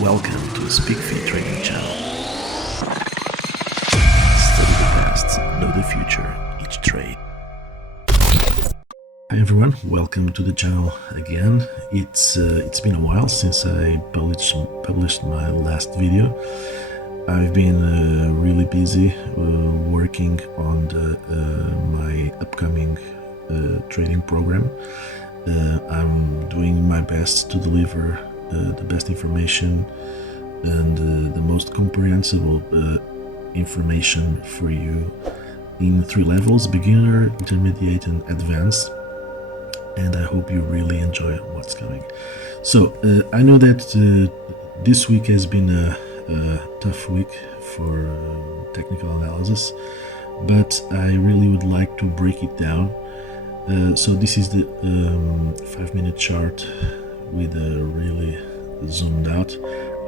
Welcome to the SPKFeat trading channel. Study the past, know the future, each trade. Hi everyone, welcome to the channel again. It's been a while since I published my last video. I've been really busy working on my upcoming trading program. I'm doing my best to deliver the best information and the most comprehensible information for you in 3 levels: beginner, intermediate and advanced. And I hope you really enjoy what's coming. So I know that this week has been a tough week for technical analysis, but I really would like to break it down. So this is the 5-minute chart with a really zoomed out.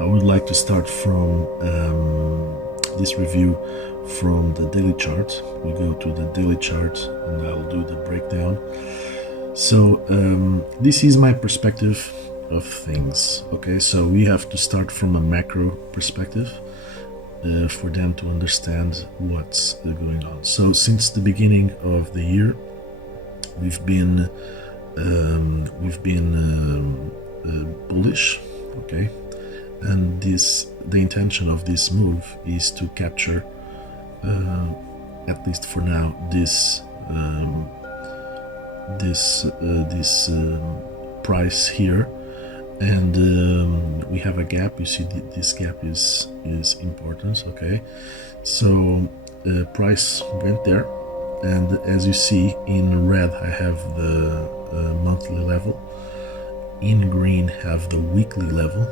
I would like to start from this review from the daily chart. We go to the daily chart and I'll do the breakdown. So this is my perspective of things. Okay, so we have to start from a macro perspective for them to understand what's going on. So since the beginning of the year, we've been bullish, okay, and the intention of this move is to capture at least for now this price here, and we have a gap. You see this gap is important, okay. So price went there, and as you see in red I have the monthly level, in green have the weekly level,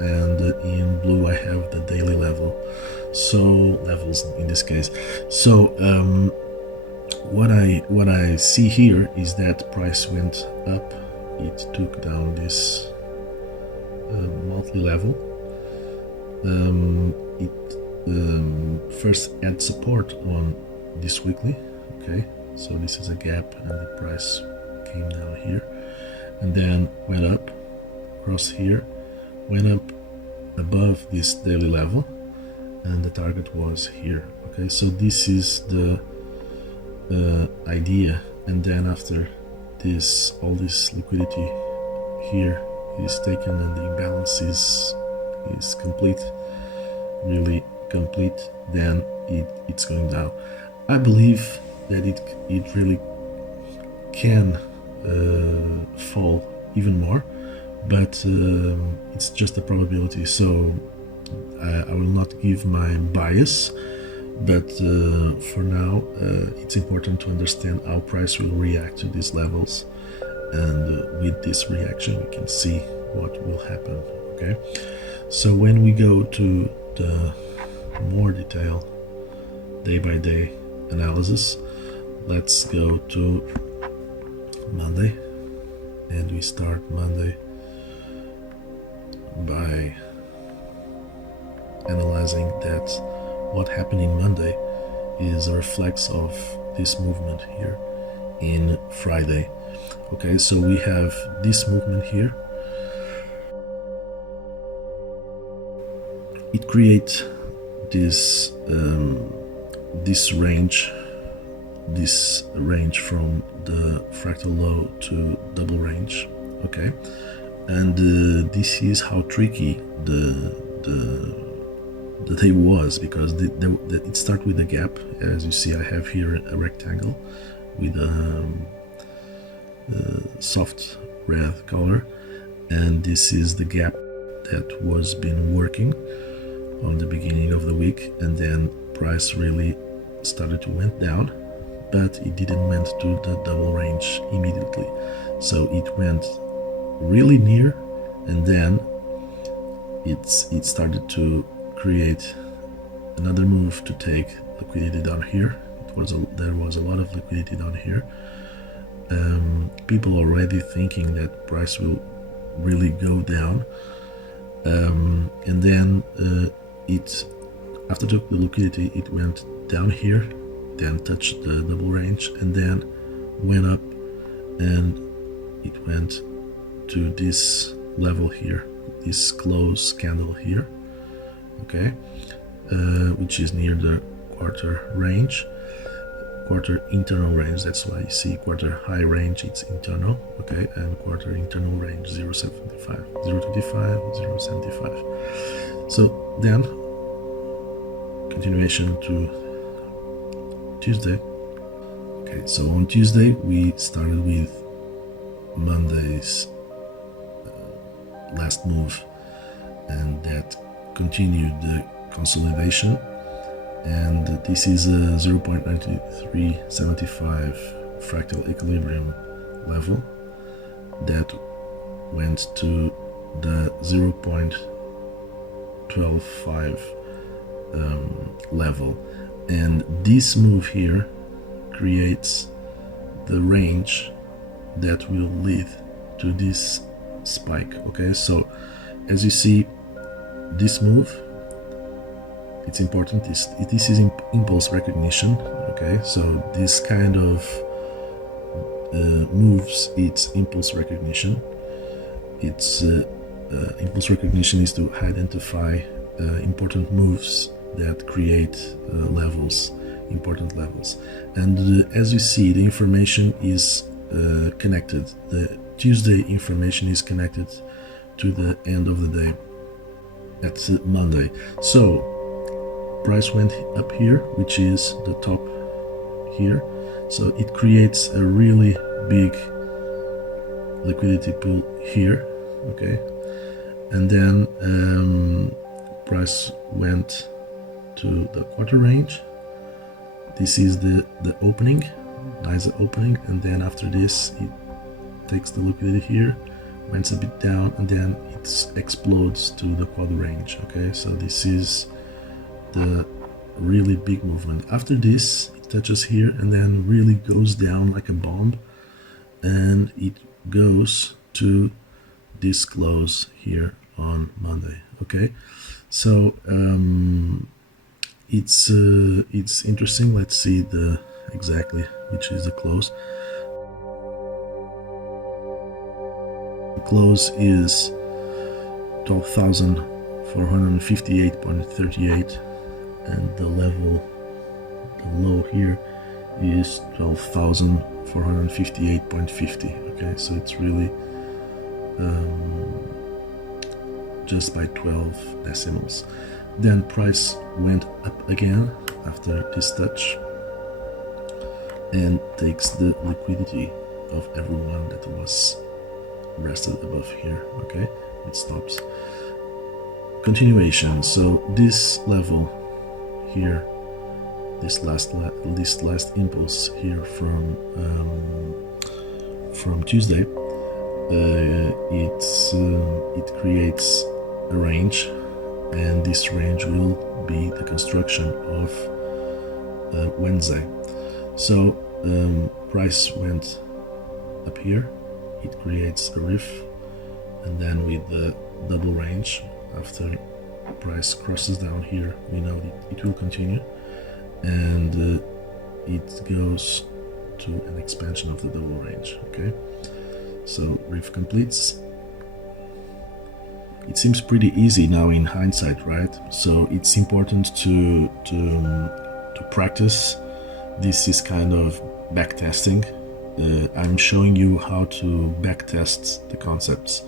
and in blue I have the daily level, so levels in this case. So what I see here is that price went up, it took down this monthly level, it first had support on this weekly, okay, so this is a gap and the price came down here and then went up across here, went up above this daily level, and the target was here, okay. So this is the idea, and then after this, all this liquidity here is taken and the imbalance is complete, really complete, then it's going down. I believe that it really can fall even more, but it's just a probability, so I will not give my bias, but for now it's important to understand how price will react to these levels, and with this reaction we can see what will happen, okay. So when we go to the more detailed day by day analysis, let's go to Monday, and we start Monday by analyzing that what happened in Monday is a reflex of this movement here in Friday, okay. So we have this movement here, it creates this range from the fractal low to double range, okay. And this is how tricky the day was, because it started with a gap. As you see, I have here a rectangle with a soft red color, and this is the gap that was been working on the beginning of the week, and then price really started to went down, but it didn't went to the double range immediately, so it went really near, and then it started to create another move to take liquidity down here. There was a lot of liquidity down here. People already thinking that price will really go down, and then after took the liquidity, it went down here, then touched the double range, and then went up, and it went to this level here, this close candle here, okay, which is near the quarter range, quarter internal range. That's why you see quarter high range, it's internal, okay, and quarter internal range 0.75, 0.25, 0.75. So then continuation to Tuesday. Okay, so on Tuesday we started with Monday's last move, and that continued the consolidation, and this is a 0.9375 fractal equilibrium level that went to the 0.125 level, and this move here creates the range that will lead to this spike. Okay, so as you see, this move, it's important, this is impulse recognition. Okay, so this kind of moves, it's impulse recognition. It's impulse recognition is to identify important moves that create levels, important levels, and as you see, the information is connected. The Tuesday information is connected to the end of the day at Monday. So price went up here, which is the top here, so it creates a really big liquidity pool here, okay, and then price went to the quarter range. This is the opening, nice opening, and then after this it takes the liquidity here, went a bit down, and then it explodes to the quarter range. Okay, so this is the really big movement. After this it touches here and then really goes down like a bomb, and it goes to this close here on Monday. Okay, so it's interesting. Let's see the exactly which is the close. The close is 12,458.38, and the level, the low here, is 12,458.50. okay, so it's really just by 12 decimals. Then price went up again after this touch and takes the liquidity of everyone that was rested above here. Okay, it stops. Continuation. So this level here, this last impulse here from Tuesday, it creates a range, and this range will be the construction of Wednesday. So price went up here, it creates a riff, and then with the double range, after price crosses down here, we know it will continue, and it goes to an expansion of the double range. Okay, so riff completes. It seems pretty easy now in hindsight, right? So it's important to practice. This is kind of backtesting. I'm showing you how to backtest the concepts.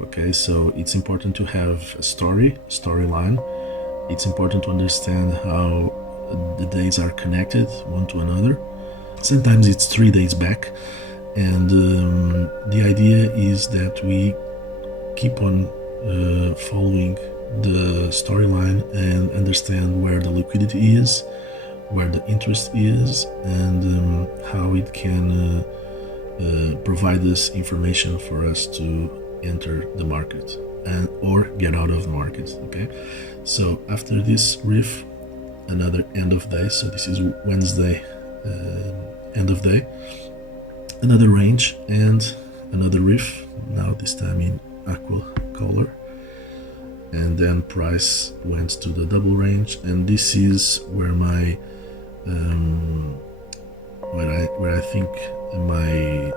Okay, so it's important to have a storyline. It's important to understand how the days are connected one to another. Sometimes it's 3 days back, and the idea is that we keep on following the storyline and understand where the liquidity is, where the interest is, and how it can provide us information for us to enter the market and or get out of the market. Okay, so after this riff, another end of day, so this is Wednesday, end of day, another range and another riff, now this time in aqua color, and then price went to the double range, and this is where my where I think my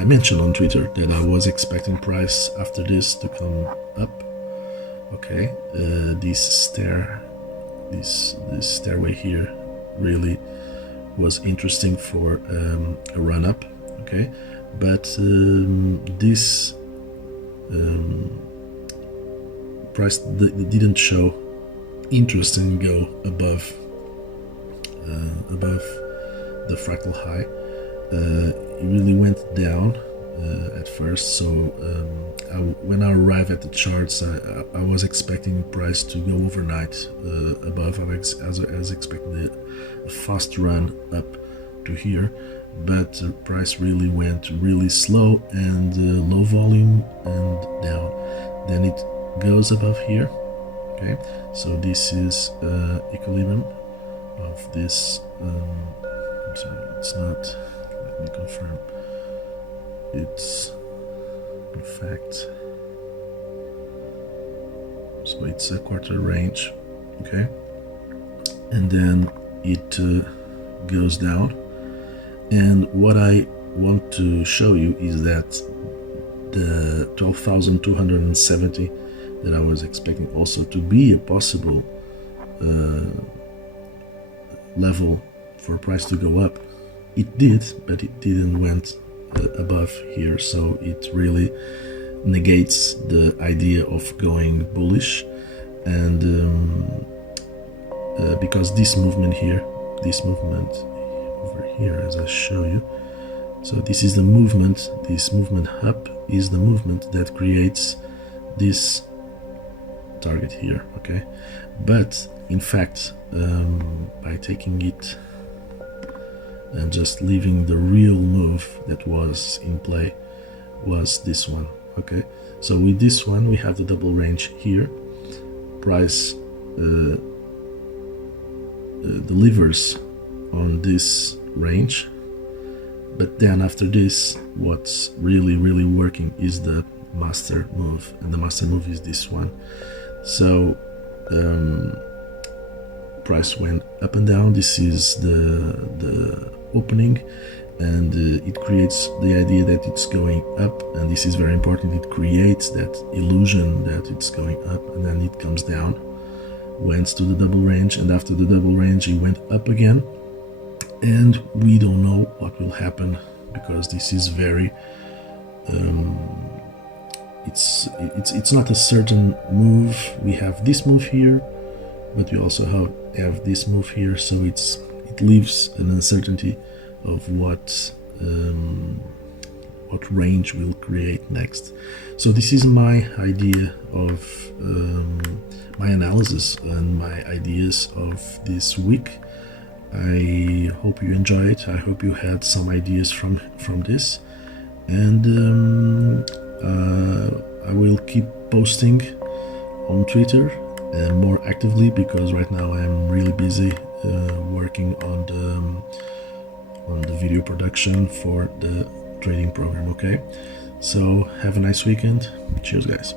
I mentioned on Twitter that I was expecting price after this to come up. Okay, this stairway here really was interesting for a run up. Okay, but this price didn't show interest in go above the fractal high. It really went down at first, so when I arrived at the charts, I was expecting price to go overnight above. I was expecting a fast run up to here, but the price really went really slow and low volume and down. Then it goes above here. Okay, so this is equilibrium of this. I'm sorry, it's not. Let me confirm. It's in fact. So it's a quarter range, okay, and then it goes down. And what I want to show you is that the 12,270 that I was expecting also to be a possible level for price to go up, it did, but it didn't went above here, so it really negates the idea of going bullish. And because this movement here, this movement over here, as I show you, so this is the movement, this movement up is the movement that creates this target here. Okay, but in fact by taking it and just leaving the real move that was in play was this one. Okay, so with this one we have the double range here. Price delivers on this range, but then after this, what's really working is the master move, and the master move is this one. So price went up and down. This is the opening, and it creates the idea that it's going up, and this is very important. It creates that illusion that it's going up, and then it comes down, went to the double range, and after the double range it went up again, and we don't know what will happen because this is very it's not a certain move. We have this move here, but we also have this move here, so it leaves an uncertainty of what range will create next. So this is my idea of my analysis and my ideas of this week. I hope you enjoy it. I hope you had some ideas from this, and I will keep posting on Twitter more actively, because right now I'm really busy working on the video production for the trading program. Okay, so have a nice weekend. Cheers, guys.